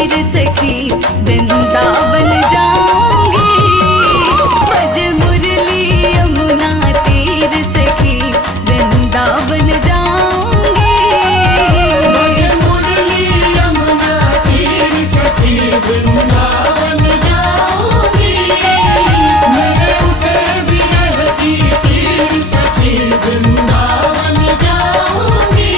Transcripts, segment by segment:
तीर सखी वृंदावन जाऊंगी। बज मुरली यमुना तीर सखी वृंदावन जाऊंगी। बज मुरली यमुना तीर सखी वृंदावन जाऊंगी। मेरे उठे विरह की तीर सखी वृंदावन जाऊंगी।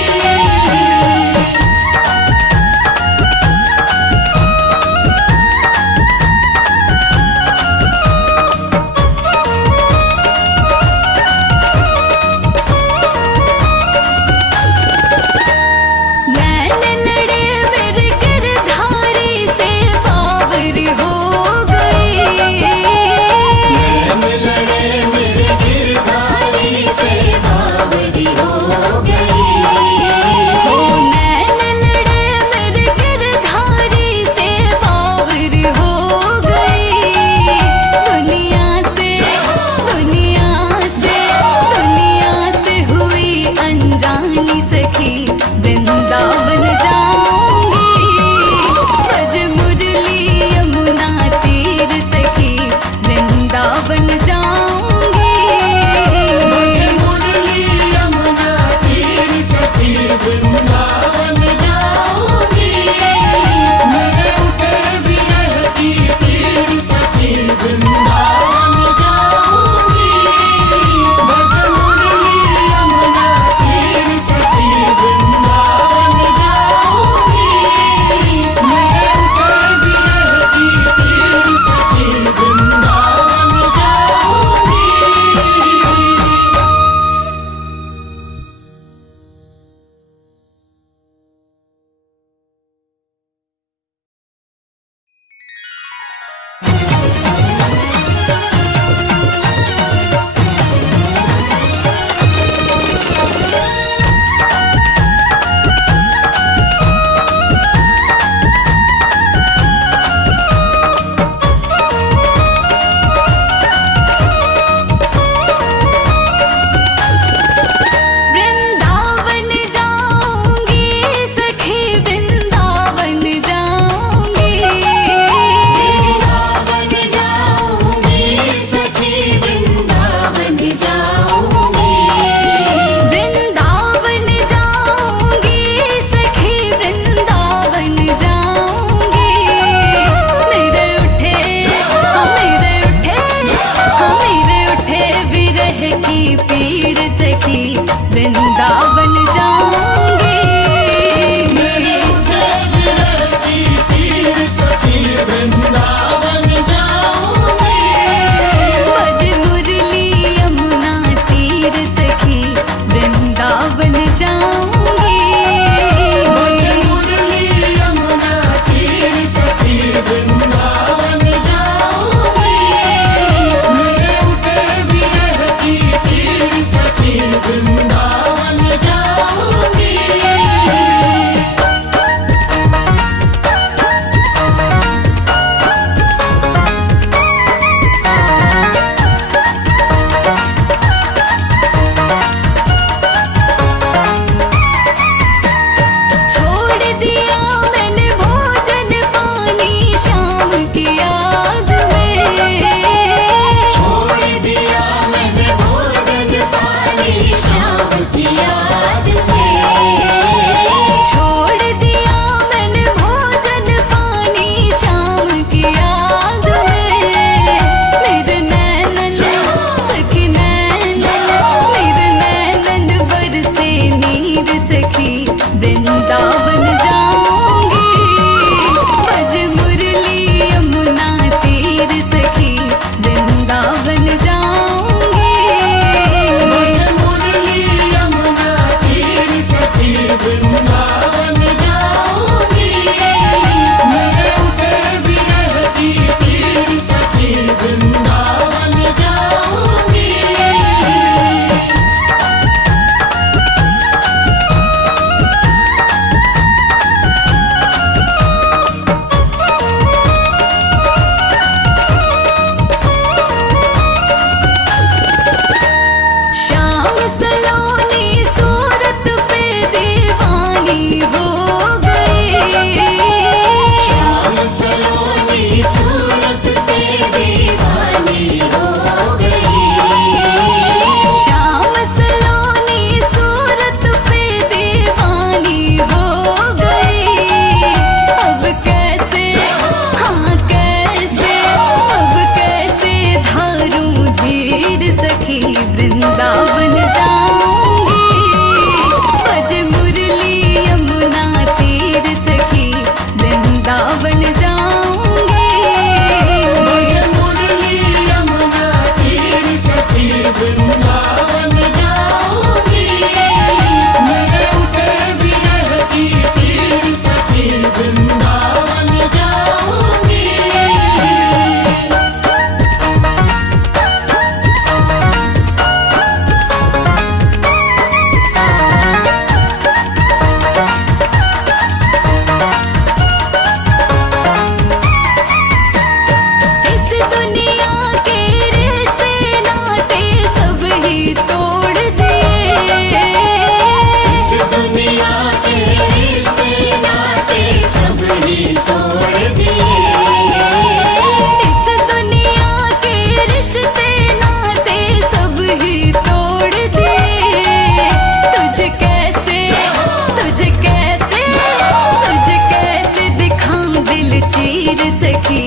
चीर सखी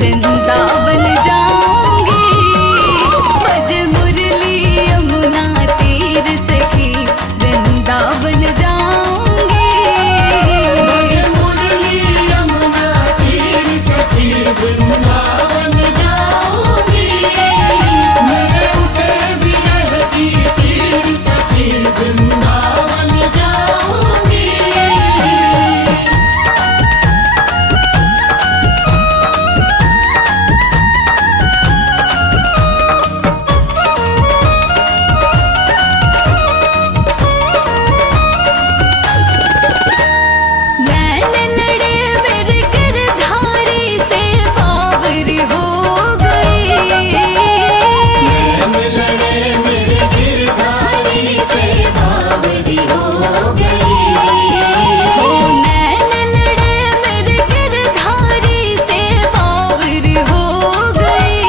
वृंदावन जाऊंगी बज मुरली यमुना तीर सखी वृंदावन जाऊंगी बज मुरली यमुना तीर सखी वृंदावन जाऊंगी मेरे उठे विरह की तीर सखी वृंदावन जाऊंगी नैन लड़े मेरे गिरधारी से बावरी हो गई नैन लड़े मेरे गिरधारी से बावरी हो गई ओ नैन लड़े मेरे गिरधारी से बावरी हो गई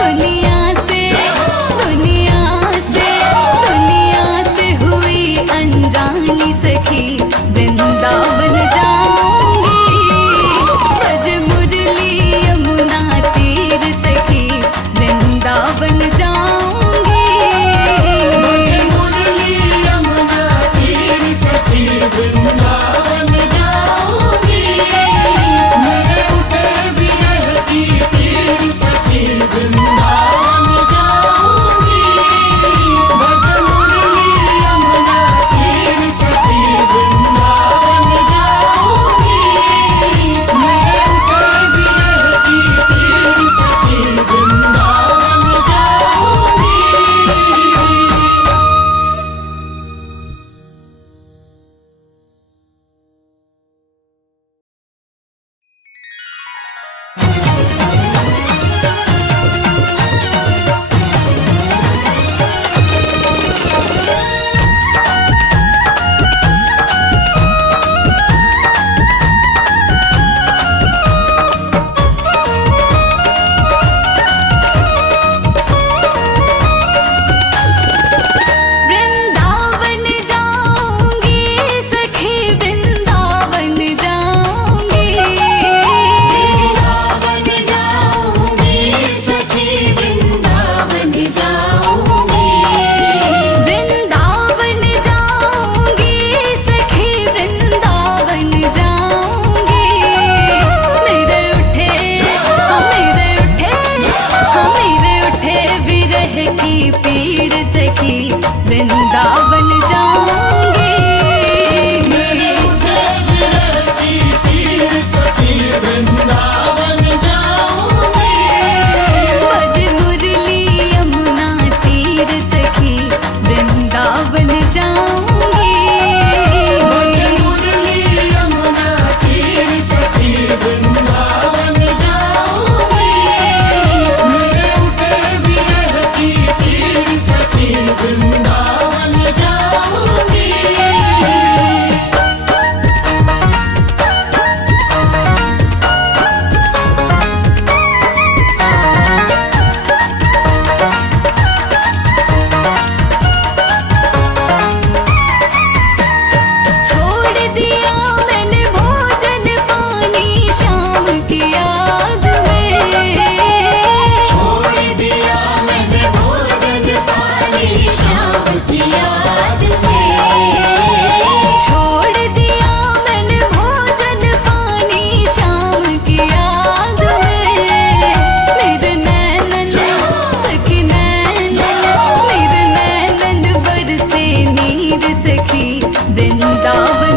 दुनिया से हुई अनजानी सखी वृंदावन जाऊंगी बज मुरली यमुना तीर सखी वृंदावन जाऊंगी बज मुरली यमुना तीर सखी वृंदावन जाऊंगी मेरे उठे विरह की तीर सखी वृंदावन जाऊंगी बज मुरली यमुना तीर सखी वृंदावन जाऊंगी मेरे उठे विरह की तीर सखी वृंदावन जाऊंगी वृंदावन जाऊंगी सखी वृंदावन जाऊंगी वृंदावन जाऊंगी सखी वृंदावन जाऊंगी वृंदावन जाऊंगी सखी वृंदावन जाऊंगी मेरे उठे विरह की पीड़ सखी वृंदावन जाऊंगी मेरे उठे विरह की तीर सखी वृंदावन जाऊंगी बज मुरली यमुना तीर सखी वृंदावन जाऊंगी बज मुरली यमुना तीर सखी वृंदावन जाऊंगी मेरे उठे विरह की तीर सखी वृंदावन जाऊंगी छोड़ दिया मैंने भोजन पानी शाम की याद में छोड़ दिया मैंने भोजन पानी शाम की याद में छोड़ दिया मैंने भोजन पानी शाम की याद में मेरे नैनन सखी नैनन मेरे नैनन बरसे नीर सखी वृंदावन